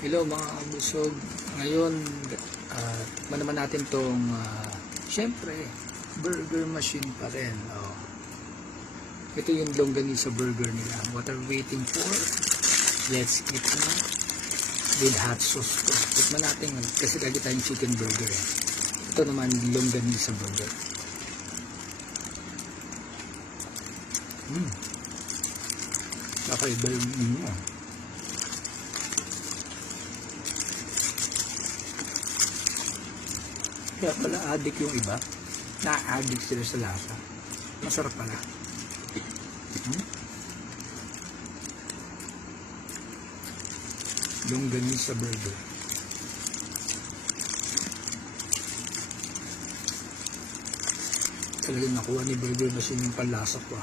Hello mga kabusog. Ngayon, tikman naman natin tong syempre, burger machine pa rin. Oh. Ito yung longganisa burger nila. What are we waiting for? Let's eat na. With hot sauce to. Tikman natin kasi lagi tayong chicken burger. Ito naman longganisa burger. Kakaiba yung inyo. Kaya pala addict yung iba. Na-addict sila sa lasa. Masarap pala. Longganisa burger. Talagang nakuha ni burger machine yung panlasa ko.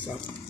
Sarap.